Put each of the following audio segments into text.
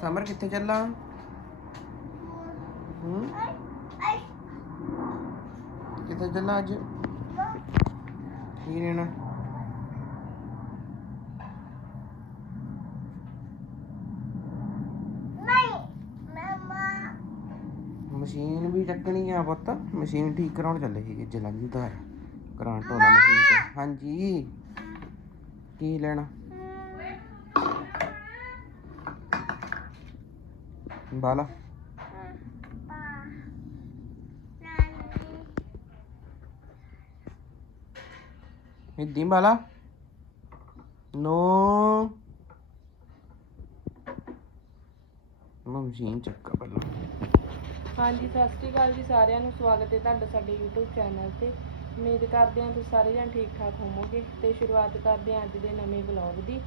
Summer ਕਿੱਥੇ ਚੱਲਾਂ? ਹੂੰ? ਕਿੱਥੇ ਚੱਲਾਂ ਅੱਜ? ਕੀ ਲੈਣਾ? ਮਸ਼ੀਨ ਵੀ ਚੱਕਣੀ ਆ ਪੁੱਤ। ਮਸ਼ੀਨ ਠੀਕ ਕਰਾਉਣ ਚੱਲੇ ਸੀਗੇ ਜਲੰਧਰ ਕਰੰਟ ਹੋਣਾ ਮਸ਼ੀਨ 'ਚ ਹਾਂਜੀ। ਕੀ ਲੈਣਾ? ਬਾਲਾ। ਇੱਦੀ ਬਾਲਾ। ਨੋ। ਮੈਂ ਮਸ਼ੀਨ ਚੱਕਾ ਪਹਿਲਾਂ। ਹਾਂਜੀ, ਸਤਿ ਸ਼੍ਰੀ ਅਕਾਲ ਜੀ ਸਾਰਿਆਂ ਨੂੰ। ਸਵਾਗਤ ਹੈ ਤੁਹਾਡਾ ਸਾਡੇ YouTube ਚੈਨਲ ਤੇ। ਉਮੀਦ ਕਰਦੇ ਹਾਂ ਤੁਸੀਂ ਸਾਰੇ ਜਣ ਠੀਕ ਠਾਕ ਹੋਵੋਗੇ ਤੇ ਸ਼ੁਰੂਆਤ ਕਰਦੇ ਹਾਂ ਅੱਜ ਦੇ ਨਵੇਂ ਵਲੌਗ ਦੀ।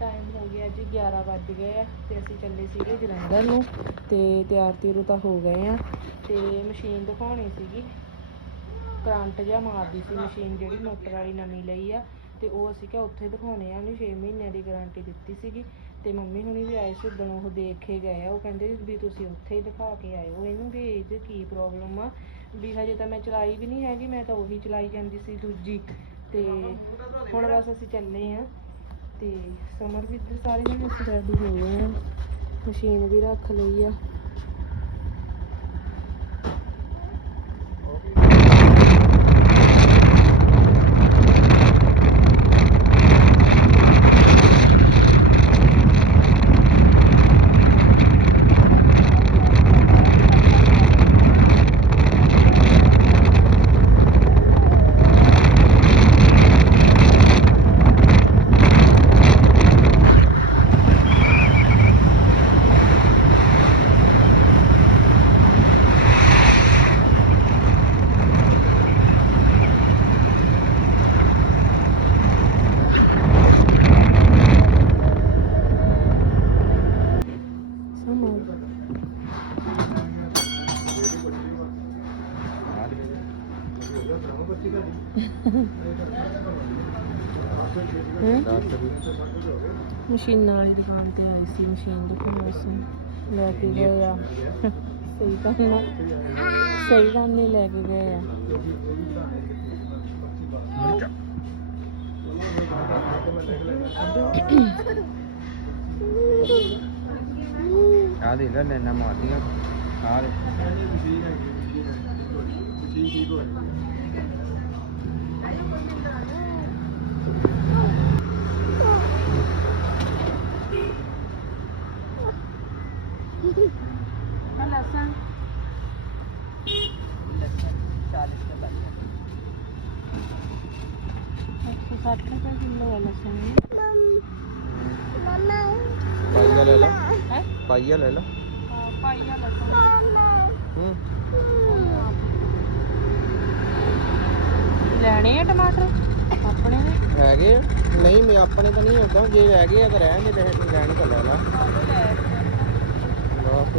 ਟਾਈਮ ਹੋ ਗਿਆ ਜੀ 11 ਵੱਜ ਗਏ ਆ ਤੇ ਅਸੀਂ ਚੱਲੇ ਸੀਗੇ ਜਲੰਧਰ ਨੂੰ ਤੇ ਤਿਆਰ ਤਿਰੂ ਤਾਂ ਹੋ ਗਏ ਆ ਤੇ ਮਸ਼ੀਨ ਦਿਖਾਉਣੀ ਸੀਗੀ। ਕਰੰਟ ਜਿਹਾ ਮਾਰਦੀ ਸੀ ਮਸ਼ੀਨ ਜਿਹੜੀ ਮੋਟਰ ਵਾਲੀ ਨਵੀਂ ਲਈ ਆ ਤੇ ਉਹ ਅਸੀਂ ਕਿਹਾ ਉੱਥੇ ਦਿਖਾਉਣੇ ਆ, ਉਹਨੂੰ 6 ਮਹੀਨਿਆਂ ਦੀ ਗਾਰੰਟੀ ਦਿੱਤੀ ਸੀਗੀ ਤੇ ਮੰਮੀ ਹੁਣੀ ਵੀ ਆਏ ਸੀ, ਉਦੋਂ ਉਹ ਦੇਖ ਕੇ ਗਏ ਆ, ਉਹ ਕਹਿੰਦੇ ਵੀ ਤੁਸੀਂ ਉੱਥੇ ਹੀ ਦਿਖਾ ਕੇ ਆਇਓ ਇਹਨੂੰ ਵੀ ਇਹ 'ਚ ਕੀ ਪ੍ਰੋਬਲਮ ਆ? ਵੀ ਹਜੇ ਤਾਂ ਮੈਂ ਚਲਾਈ ਵੀ ਨਹੀਂ ਹੈਗੀ, ਮੈਂ ਤਾਂ ਉਹੀ ਚਲਾਈ ਜਾਂਦੀ ਸੀ ਦੂਜੀ ਤੇ ਹੁਣ ਬਸ ਅਸੀਂ ਚੱਲੇ ਆ। ਤੇ ਸਮਰ ਵੀ ਇੱਧਰ ਸਾਰੇ ਜਣੇ ਅਸੀਂ ਰੈਡੀ ਹੋ ਗਏ ਆ। ਮਸ਼ੀਨ ਵੀ ਰੱਖ ਲਈ ਆ। ਮਸ਼ੀਨਾਂ ਵਾਲੀ ਦੁਕਾਨ ਤੇ ਆਈ ਸੀ ਮਸ਼ੀਨ ਦਿਖਾਉਣ ਅਸੀਂ ਲੈ ਕੇ ਗਏ ਆ ਸਹੀ ਕੰਮ ਆ ਸਹੀ ਕੰਮ ਨਹੀਂ ਲੈ ਕੇ ਗਏ ਆ ਆ ਦੇ ਲੈ ਲੈਣਾ ਮਾਰਦੀਆਂ ਆ ਦੇ ਲਸਣ ਅੱਛਾ ਸੱਠ ਰੁਪਏ ਕਿਲੋ ਹੈ ਲਸਣ ਪਾਈਆ ਲੈ ਲਾ ਹੈ ਪਾਈਆ ਲੈ ਲਾ। ਪਾਈਆ ਲਸਣ ਹੂੰ। ਲੈਣੇ ਆ ਟਮਾਟਰ? ਆਪਣੇ ਨੇ? ਹੈਗੇ ਆ? ਨਹੀਂ ਮੈਂ ਆਪਣੇ ਤਾਂ ਨਹੀਂ ਹੁੰਦਾ ਜੇ ਹੈਗੇ ਆ ਤਾਂ ਰਹਿਣ ਦੇ ਲੈਣ ਲੈਣ ਤਾਂ ਲੈ ਲਾ। ਬਸ।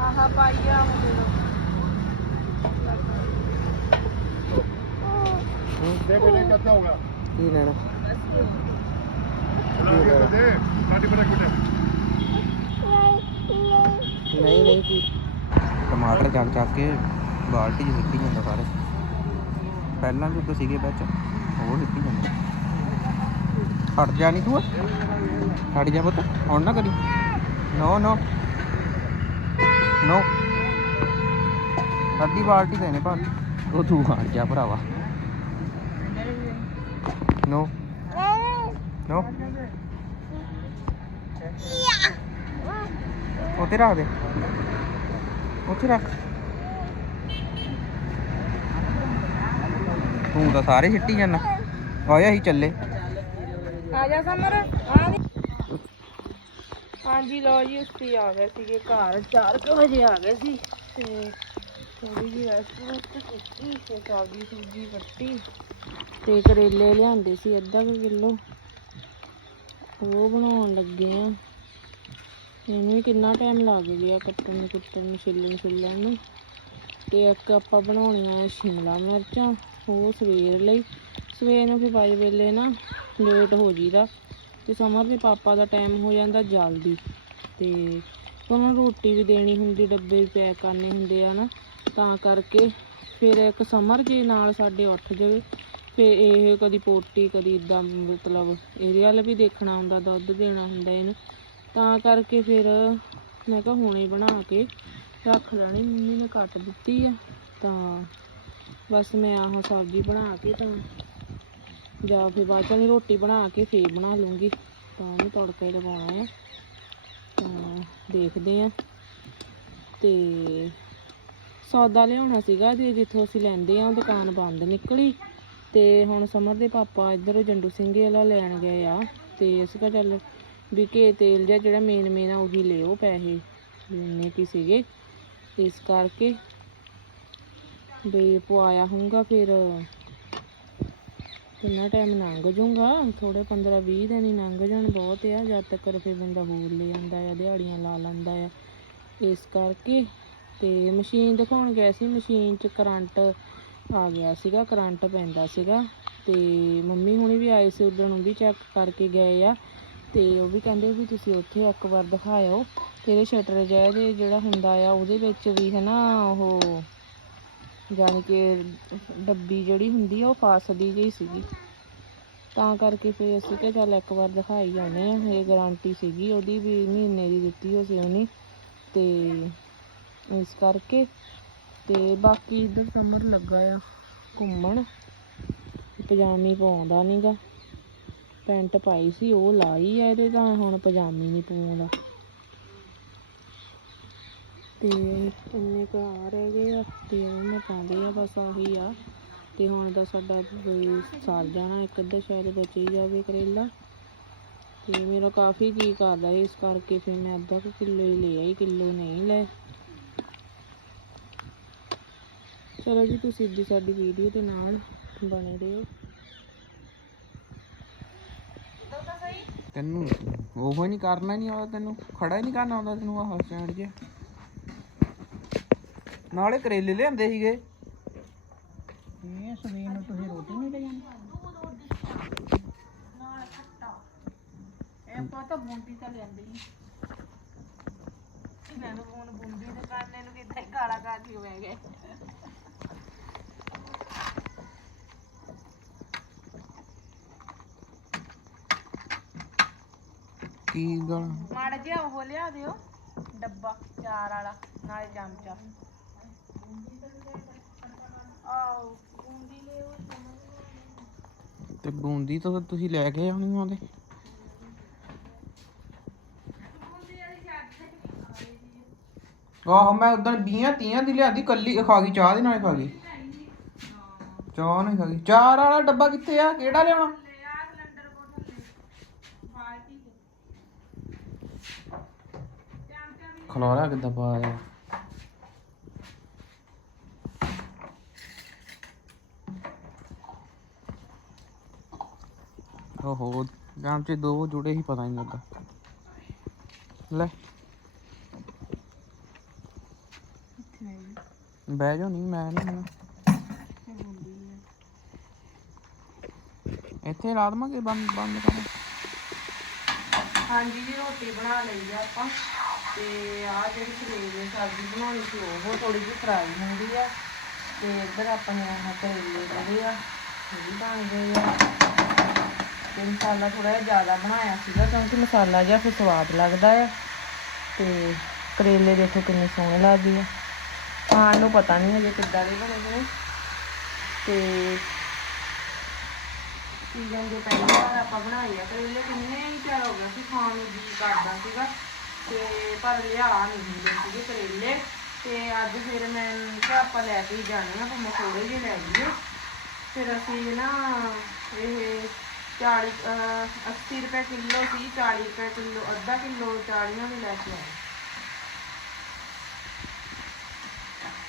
ਆਹਾ ਪਾਈਆ ਮੁੰਡੇ ਨੂੰ ਹੂੰ ਦੇ ਬੇਟੇ ਕਿੱਥੇ ਹੋ ਗਿਆ? ਕੀ ਲੈਣਾ? ਚਲਾ ਦੇ ਸਾਡੀ ਬੜਾ ਗੁੱਡੇ ਨਹੀਂ ਨਹੀਂ ਕੀ? ਟਮਾਟਰ ਚੱਕ ਚੱਕ ਕੇ ਬਾਲਟੀ 'ਚ ਸਿੱਟੀ ਜਾਂਦਾ ਸਾਰੇ। ਪਹਿਲਾਂ ਵੀ ਤਾਂ ਸੀਗੇ ਵਿੱਚ ਉਹ ਸਿੱਟੀ ਜਾਂਦਾ। ਹਟ ਜਾ ਨਹੀਂ ਤੂੰ। ਹਟ ਜਾ ਪੁੱਤ ਹੁਣ ਨਾ ਕਰੀ। ਨੋ ਨੋ। ਨੋ। ਅੱਧੀ ਬਾਲਟੀ ਦੇਣੇ ਭਾ ਉਹ ਤੂੰ ਹਟ ਜਾ ਭਰਾਵਾ। ਨੋ ਨੋ ਉੱਥੇ ਰੱਖ ਦੇ ਉੱਥੇ ਰੱਖ ਤੂੰ ਤਾਂ ਸਾਰੇ ਛਿੱਟੀ ਜਾਂਦਾ ਆਇਆ ਹੀ ਚੱਲੇ। ਆ ਜਾ ਸਮਰ। ਆ ਹਾਂਜੀ ਲੋ ਜੀ, ਅਸੀਂ ਆ ਗਏ ਸੀਗੇ ਘਰ। 4 ਵਜੇ ਆ ਗਏ ਸੀ। ਤੇ ਥੋੜੀ ਜਿਹੀ ਰੈਸਟ ਰੁਸਟ ਕੀਤੀ ਤੇ ਸਬਜ਼ੀ ਸੂਜੀ ਕੱਟੀ। ਤੇ ਕਰੇਲੇ ਲਿਆਂਦੇ ਸੀ, ਅੱਧਾ ਕੁ ਕਿਲੋ। ਉਹ ਬਣਾਉਣ ਲੱਗੇ ਆ। ਇਹਨੂੰ ਵੀ ਕਿੰਨਾ ਟਾਈਮ ਲੱਗ ਗਿਆ ਕੱਟਣ ਨੂੰ ਕੁੱਟਣ ਨੂੰ ਛਿੱਲਣ ਛਿੱਲਣ ਨੂੰ। ਤੇ ਇੱਕ ਆਪਾਂ ਬਣਾਉਣੀਆਂ ਆ ਸ਼ਿਮਲਾ ਮਿਰਚਾਂ, ਉਹ ਸਵੇਰ ਲਈ। ਸਵੇਰ ਨੂੰ ਫਿਰ ਬਾਈ ਵੇਲੇ ਨਾ ਲੇਟ ਹੋ ਜੀਦਾ ਤੇ ਸਮਰ ਦੇ ਪਾਪਾ ਦਾ ਟਾਈਮ ਹੋ ਜਾਂਦਾ ਜਲਦੀ। ਤੇ ਉਹਨਾਂ ਨੂੰ ਰੋਟੀ ਵੀ ਦੇਣੀ ਹੁੰਦੀ, ਡੱਬੇ ਵੀ ਪੈਕ ਕਰਨੇ ਹੁੰਦੇ ਆ ਨਾ, ਤਾਂ ਕਰਕੇ ਫਿਰ ਇੱਕ ਸਮਰ ਜੇ ਨਾਲ ਸਾਡੇ ਉੱਠ ਜਾਵੇ ਫਿਰ ਇਹ ਕਦੀ ਪੋਟੀ, ਕਦੀ ਇਦਾਂ ਮਤਲਬ ਇਹਦੇ ਵੱਲ ਵੀ ਦੇਖਣਾ ਹੁੰਦਾ, ਦੁੱਧ ਦੇਣਾ ਹੁੰਦਾ ਇਹਨੂੰ। ਤਾਂ ਕਰਕੇ ਫਿਰ ਮੈਂ ਕਿਹਾ ਹੁਣੇ ਬਣਾ ਕੇ ਰੱਖ ਲੈਣੀ, ਮੰਮੀ ਨੇ ਕੱਟ ਦਿੱਤੀ ਆ। ਤਾਂ ਬਸ ਮੈਂ ਆਹ ਸਬਜ਼ੀ ਬਣਾ ਕੇ ਤਾਂ ਜਾਂ ਫਿਰ ਬਾਅਦ ਚੋਂ ਰੋਟੀ ਬਣਾ ਕੇ ਫੇਰ ਬਣਾ ਲੂੰਗੀ। ਤਾਂ ਉਹਨੂੰ ਤੜਕਾ ਹੀ ਲਗਾਉਣਾ ਆ। ਤਾਂ ਦੇਖਦੇ ਆ। ਤੇ ਸੌਦਾ ਲਿਆਉਣਾ ਸੀਗਾ ਜੇ ਜਿੱਥੋਂ ਅਸੀਂ ਲੈਂਦੇ ਆ, ਉਹ ਦੁਕਾਨ ਬੰਦ ਨਿਕਲੀ। ਤੇ ਹੁਣ ਸਮਰ ਦੇ ਪਾਪਾ ਇੱਧਰ ਜੰਡੂ ਸਿੰਘ ਵਾਲਾ ਲੈਣ ਗਏ ਆ, ਤੇ ਅਸੀਂ ਕਿਹਾ ਚੱਲ ਵੀ ਘੇ ਤੇਲ ਜਿਹਾ ਜਿਹੜਾ ਮੇਨ ਮੇਨ ਆ ਉਹੀ ਲਿਓ ਪੈਸੇ ਇੰਨੇ ਕੀ ਸੀਗੇ। ਇਸ ਕਰਕੇ ਵੀ ਪਵਾਇਆ ਹੋਊਗਾ ਫਿਰ ਕਿੰਨਾ ਟਾਈਮ ਲੰਘ ਜਾਊਗਾ? ਥੋੜੇ 15 20 ਦਿਨ ਹੀ ਲੰਘ ਜਾਣ ਬਹੁਤ ਆ, ਜਦ ਤੱਕ ਫਿਰ ਬੰਦਾ ਹੋਰ ਲੈ ਆਂਦਾ ਆ, ਦਿਹਾੜੀਆਂ ਲਾ ਲੈਂਦਾ ਆ। ਇਸ ਕਰਕੇ ਤੇ ਮਸ਼ੀਨ ਦਿਖਾਉਣ ਗਏ ਸੀ, ਮਸ਼ੀਨ 'ਚ ਕਰੰਟ ਆ ਗਿਆ ਸੀਗਾ, ਕਰੰਟ ਪੈਂਦਾ ਸੀਗਾ ਤੇ ਮੰਮੀ ਹੁਣੀ ਵੀ ਆਏ ਸੀ ਉਦੋਂ ਵੀ ਚੈੱਕ ਕਰਕੇ ਗਏ ਆ ਤੇ ਉਹ ਵੀ ਕਹਿੰਦੇ ਵੀ ਤੁਸੀਂ ਉੱਥੇ ਇੱਕ ਵਾਰ ਦਿਖਾਇਓ। ਤੇਰੇ ਸ਼ਟਰ ਜਿਹੇ ਜਿਹੜਾ ਹੁੰਦਾ ਆ, ਉਹਦੇ ਵਿੱਚ ਵੀ ਹੈ ਨਾ ਉਹ ਜਾਣੀ ਕਿ ਡੱਬੀ ਜਿਹੜੀ ਹੁੰਦੀ ਆ, ਉਹ ਫਸਦੀ ਜਿਹੀ ਸੀਗੀ। ਤਾਂ ਕਰਕੇ ਫਿਰ ਅਸੀਂ ਕਿਹਾ ਚੱਲ ਇੱਕ ਵਾਰ ਦਿਖਾਈ ਜਾਂਦੇ ਆ, ਇਹ ਗਾਰੰਟੀ ਸੀਗੀ ਉਹਦੀ ਵੀ ਮਹੀਨੇ ਦੀ ਦਿੱਤੀ ਹੋ ਸੀ ਉਹਨੇ ਤੇ ਇਸ ਕਰਕੇ ਤੇ ਬਾਕੀ ਇੱਧਰ ਸਮਰ ਲੱਗਾ ਆ ਘੁੰਮਣ। ਪਜਾਮੀ ਪਾਉਂਦਾ ਨਹੀਂਗਾ ਪੈਂਟ ਪਾਈ ਸੀ, ਉਹ ਲਾਈ ਆ ਇਹਦੇ ਤਾਂ, ਹੁਣ ਪਜਾਮੀ ਨਹੀਂ ਪਾਉਂਦਾ। ਤੇ ਇੰਨੇ ਕੁ ਆ ਰਹਿ ਗਏ ਆ, ਤੇ ਉਹ ਮੈਂ ਪਾਉਂਦੀ ਆ, ਬਸ ਆਹੀ ਆ। ਤੇ ਹੁਣ ਦਾ ਸਾਡਾ ਵੀ ਸਰ ਜਾਣਾ, ਇੱਕ ਅੱਧਾ ਸ਼ਾਇਦ ਬਚੀ ਜਾਵੇ ਕਰੇਲਾ। ਤੇ ਮੇਰਾ ਕਾਫੀ ਜੀ ਕਰਦਾ, ਇਸ ਕਰਕੇ ਫਿਰ ਮੈਂ ਅੱਧਾ ਕੁ ਕਿਲੋ ਹੀ ਲਿਆ ਹੀ, ਕਿਲੋ ਨਹੀਂ ਲੈ। ਚਲੋ ਜੀ ਤੁਸੀਂ ਵੀ ਸਾਡੀ ਵੀਡੀਓ ਦੇ ਨਾਲ ਬਣੇ ਰਹੋ। ਤੈਨੂੰ ਉਹ ਨਹੀਂ ਕਰਨਾ ਨਹੀਂ ਆਉਂਦਾ ਤੈਨੂੰ ਖੜਾ ਹੀ ਨਹੀਂ ਕਰਨਾ ਆਉਂਦਾ ਤੈਨੂੰ ਆਹ ਸਟੈਂਡ ਜੇ ਨਾਲੇ ਕਰੇਲੇ ਲਿਆਂਦੇ ਸੀਗੇ। ਇਹ ਸਵੇਰ ਨੂੰ ਤੁਸੀਂ ਰੋਟੀ ਨਹੀਂ ਲੈ ਜਾਂਦੇ? ਇਹ ਪਤਾ ਬੁੰਦੀ ਤਾਂ ਲੈਂਦੀ ਮੈਨੂੰ ਫੋਨ ਬੁੰਦੀ ਦੇ ਕਰਨੇ ਨੂੰ ਕਿੱਦਾਂ ਹੀ ਕਾਲਾ ਕਾਠੀ ਹੋਇਆ ਗਿਆ ਕੀ ਗੱਲ ਮਾੜਾ ਜਿਹਾ ਉਹ ਲਿਆ ਦਿਓ ਡੱਬਾ ਚਾਰ ਵਾਲਾ ਨਾਲੇ ਚਮਚਾ। ਆਓ ਬੂੰਦੀ ਲਿਓ। ਤੇ ਬੂੰਦੀ ਤਾਂ ਤੁਸੀਂ ਲੈ ਕੇ ਆਉਣੀ ਆਉਂਦੇ ਆਹੋ ਮੈਂ ਉਦੋਂ 20 30 ਦੀ ਲਿਆਂਦੀ ਕੱਲੀ ਖਾ ਗਈ ਚਾਹ ਦੇ ਨਾਲ ਖਾ ਗਈ। ਚਾਹ ਨਹੀਂ ਖਾ ਗਈ। ਚਾਰ ਵਾਲਾ ਡੱਬਾ ਕਿੱਥੇ ਆ? ਕਿਹੜਾ ਲਿਆਉਣਾ? ਖਲੋਰਾ ਕਿੱਦਾਂ ਪਾਇਆ ਓਹੋ ਜਾਮ ਚ ਦੋ ਜੁੜੇ ਹੀ ਪਤਾ ਨਹੀਂ ਲੱਗਾ ਲੈ ਬਹਿ ਜਾ ਨਹੀਂ ਮੈਂ ਨਹੀਂ ਹੁਣ ਇੱਥੇ ਲਾ ਦਵਾਂ ਕਿ ਬੰਦ ਬੰਦ ਕਰ ਹਾਂਜੀ ਜੀ ਰੋਟੀ ਬਣਾ ਲਈ ਆ ਆਪਾਂ ਤੇ ਆ ਜਿਹੜੀ ਕਰੇਲੇ ਦੀ ਸਬਜ਼ੀ ਬਣਾਉਣੀ ਸੀ, ਉਹ ਥੋੜੀ ਜਿਹੀ ਫਰਾਈ ਹੁੰਦੀ ਆ। ਤੇ ਇੱਧਰ ਆਪਣੇ ਆਹ ਕਰੇਲੇ ਜਿਹੜੇ ਆ ਇਹ ਵੀ ਬਣ ਗਏ ਆ। ਤੇ ਮਸਾਲਾ ਥੋੜਾ ਜਿਹਾ ਜ਼ਿਆਦਾ ਬਣਾਇਆ ਸੀਗਾ, ਕਿਉਂਕਿ ਮਸਾਲਾ ਜਿਹਾ ਫਿਰ ਸਵਾਦ ਲੱਗਦਾ ਆ। ਤੇ ਕਰੇਲੇ ਦੇਖੋ ਕਿੰਨੇ ਸੋਹਣੇ ਲੱਗਦੇ ਆ। ਖਾਣ ਨੂੰ ਪਤਾ ਨਹੀਂ ਹਜੇ ਕਿੱਦਾਂ ਦੇ ਬਣੇ ਨੇ ਤੇ ਸੀਜ਼ਨ ਦੇ ਪਹਿਲੀ ਵਾਰ ਆਪਾਂ ਬਣਾਏ ਆ ਕਰੇਲੇ, ਕਿੰਨੇ ਹੀ ਚਿਰ ਹੋ ਗਿਆ ਸੀ, ਖਾਣ ਨੂੰ ਜੀ ਕਰਦਾ ਸੀਗਾ। ਤੇ ਪਰ ਲਿਆ ਨਹੀਂ ਹੁੰਦੇ ਸੀਗੇ ਕਰੇਲੇ। ਤੇ ਅੱਜ ਫਿਰ ਮੈਂ ਕਿਹਾ ਆਪਾਂ ਲੈ ਕੇ ਹੀ ਜਾਣੇ ਆ ਭਾਵੇਂ ਥੋੜੇ ਜਿਹੇ ਲੈ ਲਈਏ ਫਿਰ ਅਸੀਂ ਨਾ ਇਹ 40 ਅਹ 80 ਰੁਪਏ ਕਿਲੋ ਸੀ 40 ਰੁਪਏ ਕਿਲੋ, ਅੱਧਾ ਕਿਲੋ 40 ਵੀ ਲੈ ਕੇ ਆਏ।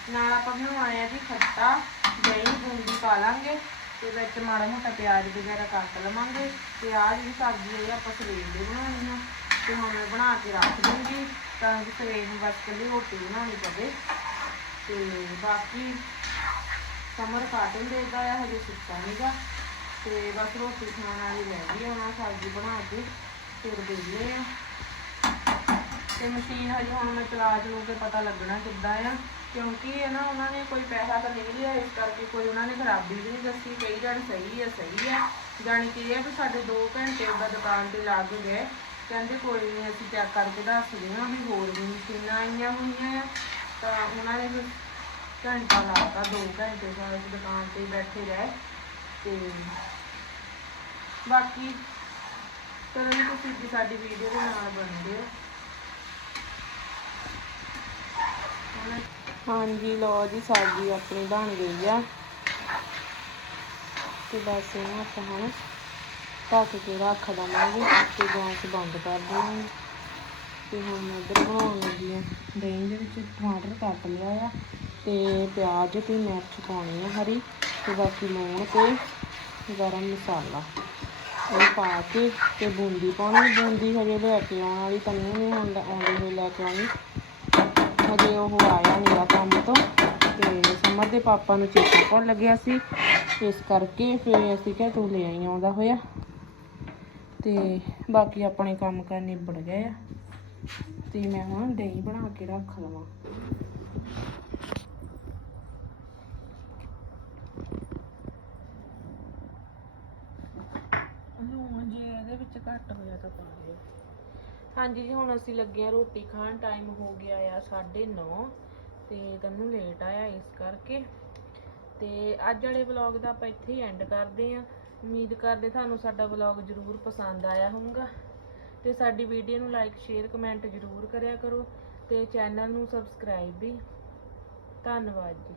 ਨਾਲ ਆਪਾਂ ਬਣਾਉਣਾ ਹੈ ਜੀ ਖੱਟਾ, ਦਹੀਂ, ਬੂੰਦੀ ਪਾ ਲਾਂਗੇ, ਤੇ ਵਿੱਚ ਮਾੜਾ ਮੋਟਾ ਪਿਆਜ਼ ਵਗੈਰਾ ਕੱਟ ਲਵਾਂਗੇ। ਤੇ ਆਹ ਜਿਹੜੀ ਸਬਜ਼ੀ ਹੈ ਆਪਾਂ ਸਵੇਰ ਦੀ ਬਣਾਉਣੀ ਆ। ਤੇ ਹੁਣ ਮੈਂ ਬਣਾ ਕੇ ਰੱਖ ਦੂੰਗੀ, ਤਾਂ ਕਿ ਸਵੇਰ ਨੂੰ ਬਸ ਕੱਲੀ ਰੋਟੀ ਬਣਾਉਣੀ ਪਵੇ। ਤੇ ਬਾਕੀ ਸਮਰ ਕਾਟਨ ਦੇਦਾ ਆ, ਹਜੇ ਸੁੱਤਾ ਨਹੀਂਗਾ ਤੇ ਬਸ ਰੋਟੀ ਖਾਣ ਵਾਲੀ ਰਹਿ ਗਈ ਹੁਣ ਸਬਜ਼ੀ ਬਣਾ ਕੇ, ਫਿਰ ਦੇਲੇ ਆ। ਤੇ ਮਸ਼ੀਨ ਹਜੇ ਹੁਣ ਮੈਂ ਚਲਾ ਚਲੂ ਕੇ ਪਤਾ ਲੱਗਣਾ ਕਿੱਦਾਂ ਆ। ਕਿਉਂਕਿ ਇਹ ਨਾ ਉਹਨਾਂ ਨੇ ਕੋਈ ਪੈਸਾ ਤਾਂ ਨਹੀਂ ਲਿਆ, ਇਸ ਕਰਕੇ ਕੋਈ ਉਹਨਾਂ ਨੇ ਖਰਾਬੀ ਵੀ ਨਹੀਂ ਦੱਸੀ, ਕਈ ਜਾਣ ਸਹੀ ਆ ਸਹੀ ਆ। ਜਾਣੀ ਕਿ ਇਹ ਵੀ ਸਾਡੇ 2 ਘੰਟੇ ਉਹਦਾ ਦੁਕਾਨ ਤੇ ਲੱਗ ਗਏ। ਕਹਿੰਦੇ ਕੋਈ ਨਹੀਂ ਅਸੀਂ ਚੈੱਕ ਕਰਕੇ ਦੱਸਦੇ ਹਾਂ ਵੀ ਹੋਰ ਵੀ ਮਸ਼ੀਨਾਂ ਆਈਆਂ ਹੋਈਆਂ ਆ। ਤਾਂ ਉਹਨਾਂ ਨੇ ਫਿਰ ਘੰਟਾ ਲਾਤਾ 2 ਘੰਟੇ ਸਾਰੇ ਦੁਕਾਨ ਤੇ ਬੈਠੇ ਰਹੇ। ਤੇ ਬਾਕੀ ਚਲੋ ਜੀ, ਤੁਸੀਂ ਵੀ ਸਾਡੀ ਵੀਡੀਓ ਦੇ ਨਾਲ ਬਣਦੇ ਹੋ। ਹਾਂਜੀ ਲੋ ਜੀ, ਸਾਡੀ ਆਪਣੀ ਬਣ ਗਈ ਆ। ਤੇ ਬਸ ਇਹਨੂੰ ਆਪਾਂ ਹੁਣ ਢੱਕ ਕੇ ਰੱਖ ਦਵਾਂਗੇ, ਤੇ ਗੈਸ ਬੰਦ ਕਰ ਦੇਵਾਂਗੇ ਤੇ ਹੁਣ ਮੈਂ ਇੱਧਰ ਬਣਾਉਣ ਲੱਗੀ ਆ ਦਹੀਂ ਦੇ ਵਿੱਚ ਟਮਾਟਰ ਕੱਟ ਲਿਆ ਆ, ਤੇ ਪਿਆਜ਼ ਤੇ ਮਿਰਚ ਪਾਉਣੀ ਆ ਹਰੀ, ਤੇ ਬਾਕੀ ਲੂਣ ਤੇ ਗਰਮ ਮਸਾਲਾ। ਇਹ ਪਾ ਕੇ ਤੇ ਬੂੰਦੀ ਪਾਉਣੀ ਬੂੰਦੀ ਹਜੇ ਲੈ ਕੇ ਆਉਣ ਵਾਲੀ ਤਾਂ ਨਹੀਂ ਹੁੰਦਾ ਆਉਂਦੇ ਹੋਏ ਲੈ ਕੇ ਆਉਣੀ। ਹਜੇ ਉਹ ਆਇਆ ਨੀਗਾ ਕੰਮ ਤੋਂ, ਤੇ ਸਮਰ ਦੇ ਪਾਪਾ ਨੂੰ ਚੇਤੇ ਭੁੱਲ ਲੱਗਿਆ ਸੀ। ਇਸ ਕਰਕੇ ਫਿਰ ਅਸੀਂ ਕਿਹਾ ਤੂੰ ਲੈ ਆਈ ਆਉਂਦਾ ਹੋਇਆ। ਤੇ ਬਾਕੀ ਆਪਣੇ ਕੰਮ ਕਰ ਨਿਬੜ ਗਏ ਆ। ਤੇ ਮੈਂ ਹੁਣ ਦਹੀਂ ਬਣਾ ਕੇ ਰੱਖ ਲਵਾਂ। ਲੂਣ ਜੇ ਇਹਦੇ ਵਿੱਚ ਘੱਟ ਹੋਇਆ ਤਾਂ ਪਾ ਦਿਓ। ਹਾਂਜੀ ਜੀ ਹੁਣ ਅਸੀਂ ਲੱਗੇ ਆ ਰੋਟੀ ਖਾਣ। ਟਾਈਮ ਹੋ ਗਿਆ ਆ 9:30 ਤੇ ਤੈਨੂੰ ਲੇਟ ਆਇਆ ਇਸ ਕਰਕੇ। ਤੇ ਅੱਜ ਵਾਲੇ ਵਲੌਗ ਦਾ ਆਪਾਂ ਇੱਥੇ ਹੀ ਐਂਡ ਕਰਦੇ ਆ। ਉਮੀਦ ਕਰਦੇ ਤੁਹਾਨੂੰ ਸਾਡਾ ਵਲੌਗ ਜ਼ਰੂਰ ਪਸੰਦ ਆਇਆ ਹੋਊਗਾ। ਤੇ ਸਾਡੀ ਵੀਡੀਓ ਨੂੰ ਲਾਈਕ ਸ਼ੇਅਰ ਕਮੈਂਟ ਜ਼ਰੂਰ ਕਰਿਆ ਕਰੋ ਤੇ ਚੈਨਲ ਨੂੰ ਸਬਸਕ੍ਰਾਈਬ ਵੀ। ਧੰਨਵਾਦ ਜੀ।